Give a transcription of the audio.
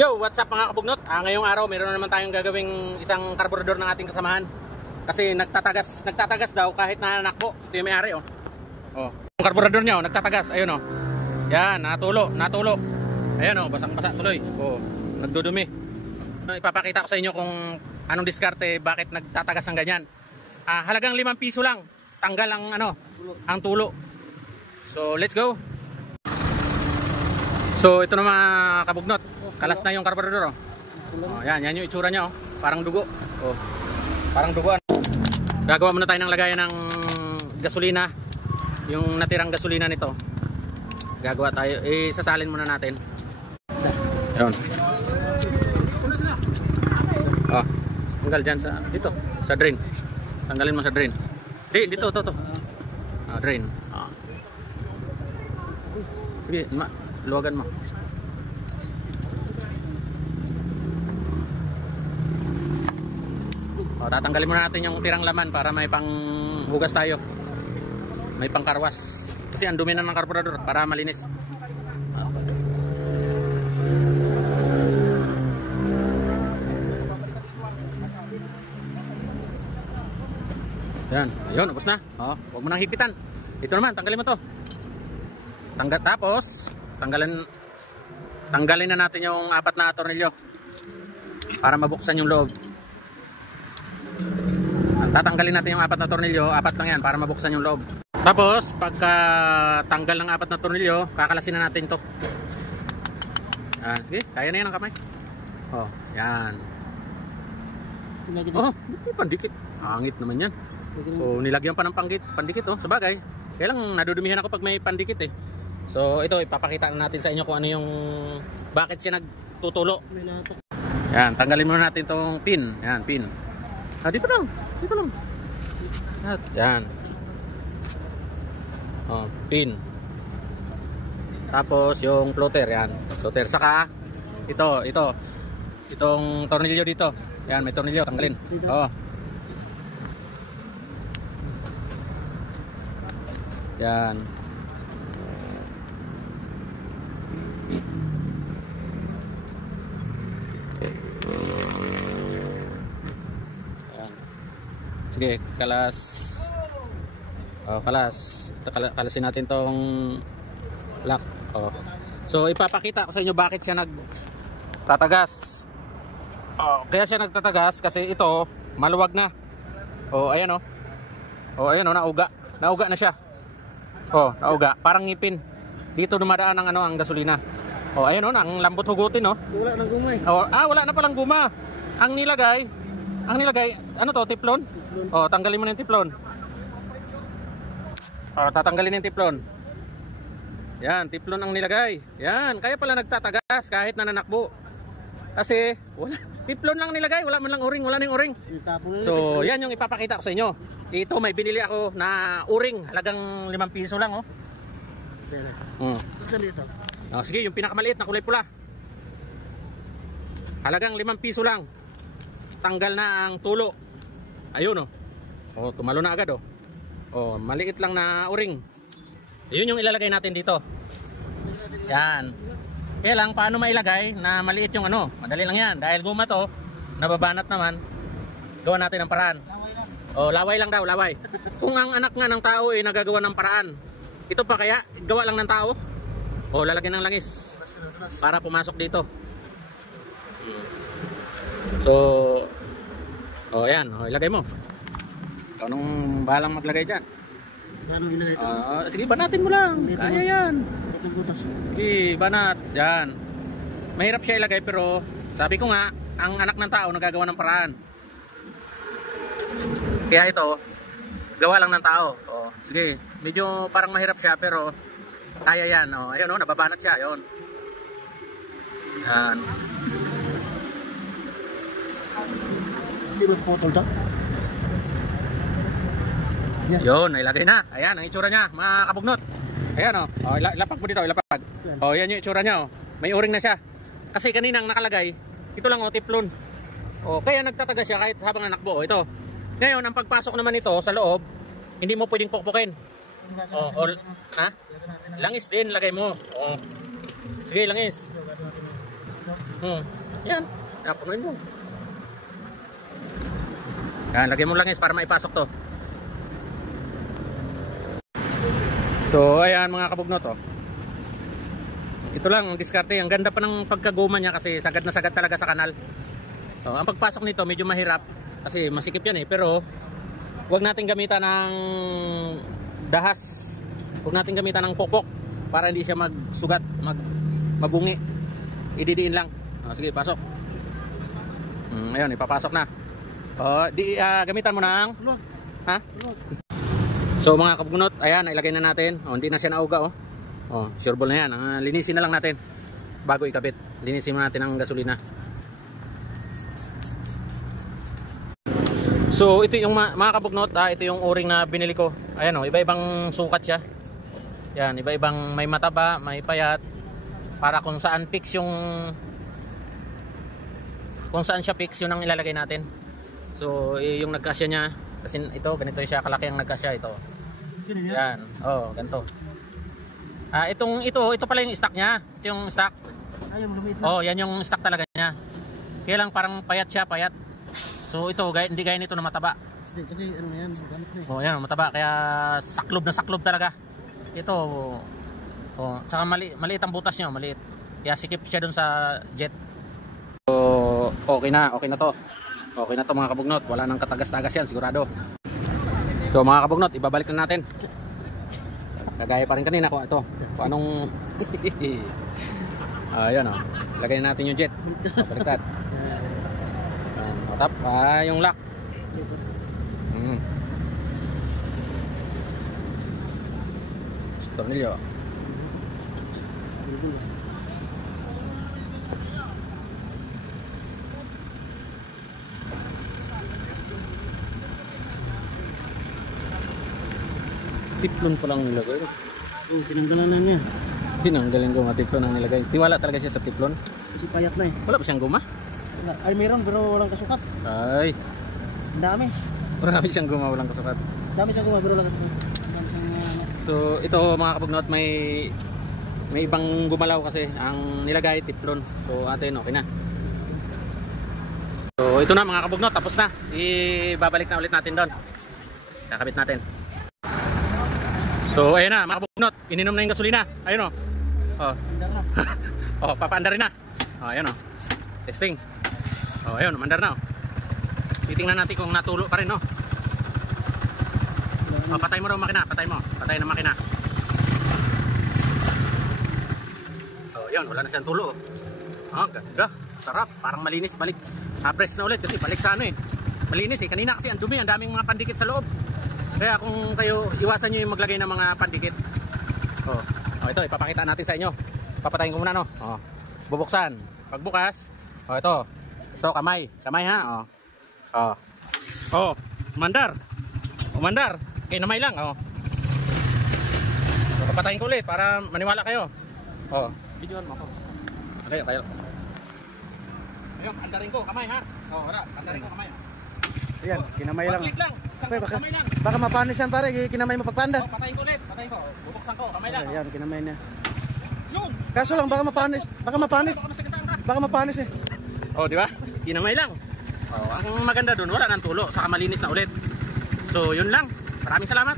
Yo, what's up mga kabugnot? Ngayong araw meron na naman tayong gagawing isang karburador ng ating kasamahan. Kasi nagtatagas daw kahit nanakbo. Ito yung may-ari oh. Oh, yung karburador niya oh, nagtatagas. Ayun oh. Yan, natulo. Ayan oh, basang-basa tuloy. Oh, nagdudumi. Ipapakita ko sa inyo kung anong diskarte, bakit nagtatagas ng ganyan. Halagang 5 piso lang. Tanggal ang ang tulo. So, let's go. So, ito na mga kabugnot. Kalas na yung karburador oh. Oh, yan yung itsura niya oh. Parang dugo. Oh. Parang dugo. Gagawa muna tayo ng lagayan ng gasolina. Yung natirang gasolina nito. Gagawa tayo. Sasalin muna natin. Ayun. Oh. Tanggal dyan sa drain. Tanggalin mo sa drain. Dito to. Drain. Sige, luwagan mo. Tatanggalin muna natin yung tirang laman para may panghugas tayo. May pangkarwas. Kasi ang dumi na ng karburador para malinis. Yan. Ayun, ubos na. Huwag mo nang hipitan. Ito naman, tanggalin mo to. Tapos, tanggalin na natin yung 4 na tornilyo para mabuksan yung loob. Tatanggalin natin yung 4 na tornilyo, 4 lang yan para mabuksan yung loob. Tapos pagka tanggal ng 4 na tornilyo, kakalasin na natin to. Sige, kaya na yan ang kamay. Yan. Hindi pandikit. Hangit naman yan. Nilagyan pa ng pandikit sabagay. Kaya lang nadudumihan ako pag may pandikit eh. So ito, ipapakita na natin sa inyo kung ano yung bakit siya nagtutulo. Yan, tanggalin muna natin tong pin. Yan, pin. Dito lang. Yan. Pin. Tapos yung floater, yan. Floater. Saka itong tornilyo dito. Yan, may tornilyo, tanggalin. Yan. Sige, kalasin natin tong lock. So ipapakita ko sa inyo bakit siya nagtatagas. Kaya siya nagtatagas kasi ito maluwag na. Ayan ayan nauga na siya. Nauga, parang ngipin. Dito dumadaan ang gasolina. Ayan ang lambot hugutin Wala nang guma wala na palang guma. Ang nilagay, teflon? Tanggalin mo na yung teflon. Tatanggalin yung teflon. Yan, teflon ang nilagay. Yan, kaya pala nagtatagas kahit nananakbo. Kasi teflon lang nilagay, wala man lang o-ring, wala nang o-ring. So, yan yung ipapakita ko sa inyo. Ito may binili ako na o-ring, halagang 5 piso lang Sige, yung pinakamaliit na kulay pula. Halagang 5 piso lang. Tanggal na ang tulo. Ayun tumalo na agad maliit lang na o-ring. Yun yung ilalagay natin dito. Yan. Kaya lang paano mailagay na maliit yung madali lang yan. Dahil guma to, nababanat naman. Gawa natin ng paraan. Laway lang daw, laway. Kung ang anak nga ng tao ay nagagawa ng paraan, ito pa kaya gawa lang ng tao. Lalagyan ng langis para pumasok dito. So ayan, ilagay mo. Ikaw nung bahalang maglagay dyan. Sige, banatin mo lang. Kaya yan. Sige, banat. Yan. Mahirap siya ilagay pero sabi ko nga, ang anak ng tao nagagawa ng paraan. Kaya ito, gawa lang ng tao. Sige, medyo parang mahirap siya pero kaya yan. Ayun nababanat siya. Ayun. Yan. Yun, nailagay na. Ayan, ang itsura niya, mga kabugnot. Ayan ilapag mo dito, ilapag. Yan yung itsura niya May o-ring na siya. Kasi kaninang nakalagay, ito lang teflon. Kaya nagtatagas siya kahit habang nanakbo. Ito. Ngayon, ang pagpasok naman ito sa loob, hindi mo pwedeng pukpukin. Langis din, lagay mo. Sige, langis. Yan. Punuin mo. Yan, lagyan mo langis para maipasok to. So, ayan mga kabugnot, oh. Ito lang ang diskarte. Ang ganda pa ng pagkaguma niya kasi sagad na sagad talaga sa kanal. Oh, ang pagpasok nito medyo mahirap kasi masikip yan eh. Pero, huwag natin gamitan ng dahas. Huwag natin gamitan ng pokpok para hindi siya magsugat, mabungi. Ididiin lang. Oh, sige, pasok. Ayun, ipapasok na. Gamitan mo ng ha? So mga kabugnot, ayan, ilagay na natin. Hindi na siya nauga, sureball na yan. Linisin na lang natin bago ikabit. Linisin mo natin ang gasolina. So ito yung mga kabugnot, ito yung o-ring na binili ko. Ayan, iba-ibang sukat siya. Yan, iba-ibang may mataba, may payat, para kung saan fix yung kung saan siya fix yun ang ilalagay natin. So yung nagkasya niya kasi ito ganito siya kalaki ang nagkasya ito. Yan. Ganito. Ito pala yung stock niya. Ito yung stock. Yung lumit na. Yan yung stock talaga niya. Kaya lang parang payat siya, payat. So ito hindi gaya nito na mataba. Kasi ano yan, gamit na. Yan mataba kaya saklob na saklob talaga. Ito tsaka maliit ang butas niya, maliit. Kaya sikip siya dun sa jet. So okay na to. Okay na to mga kabugnot. Wala nang katagas-tagas yan sigurado. So mga kabugnot, ibabalik na natin. Kagaya pa rin kanina kung anong ayan lagay na natin yung jet. Baliktad. Tap yung lock. Tornilyo. Tiplon pa lang nilagay. Tinanggalan na niya. Tinanggalin ko tiplon ang nilagay. Tiwala talaga siya sa tiplon. Kasi payat na eh. Wala pa siyang guma? Wala. Ay meron pero walang kasukat. Ay. Ang dami. Marami siyang guma, walang kasukat. Dami siyang guma pero walang kasukat. So ito mga kabugnot, may ibang gumalaw kasi ang nilagay tiplon. So atin okay na. So ito na mga kabugnot, tapos na. Ibabalik na ulit natin doon. Kakabit natin. So ayun na mga kabugnot, ininom na yung gasolina. Ayun papaandar na. Ayun testing. Ayun, mandar na. Titingnan natin kung natulo pa rin patay mo raw makina, patay na makina. Ayun, wala na siyang tulo. Ganda, sarap, parang malinis, balik. Press na ulit kasi balik sa malinis kanina kasi ang dumi, ang daming mga pandikit sa loob. Kaya kung kayo, iwasan nyo yung maglagay ng mga pandikit. Ito, ipapakita natin sa inyo. Papatayin ko muna bubuksan. Pagbukas, ito kamay ha. Mandar. Mandar. Kinamay lang, So, papatayin ko ulit para maniwala kayo. Videoan mo ako. Kayo. Ayun, andarin ko, kamay ha. Wala, andarin ko kamay. Ayan, kinamay lang. Click lang. Kamay lang. Baka mapanis yan pare, kinamay mo pagpanda. Patayin ko ulit, bubuksan ko, kamay lang. Ayan, kinamay na. Yun. Kaso lang, baka mapanis. Baka mapanis eh. Di ba? Kinamay lang. Ang maganda doon, wala nang tulo, saka malinis na ulit. So, yun lang. Maraming salamat.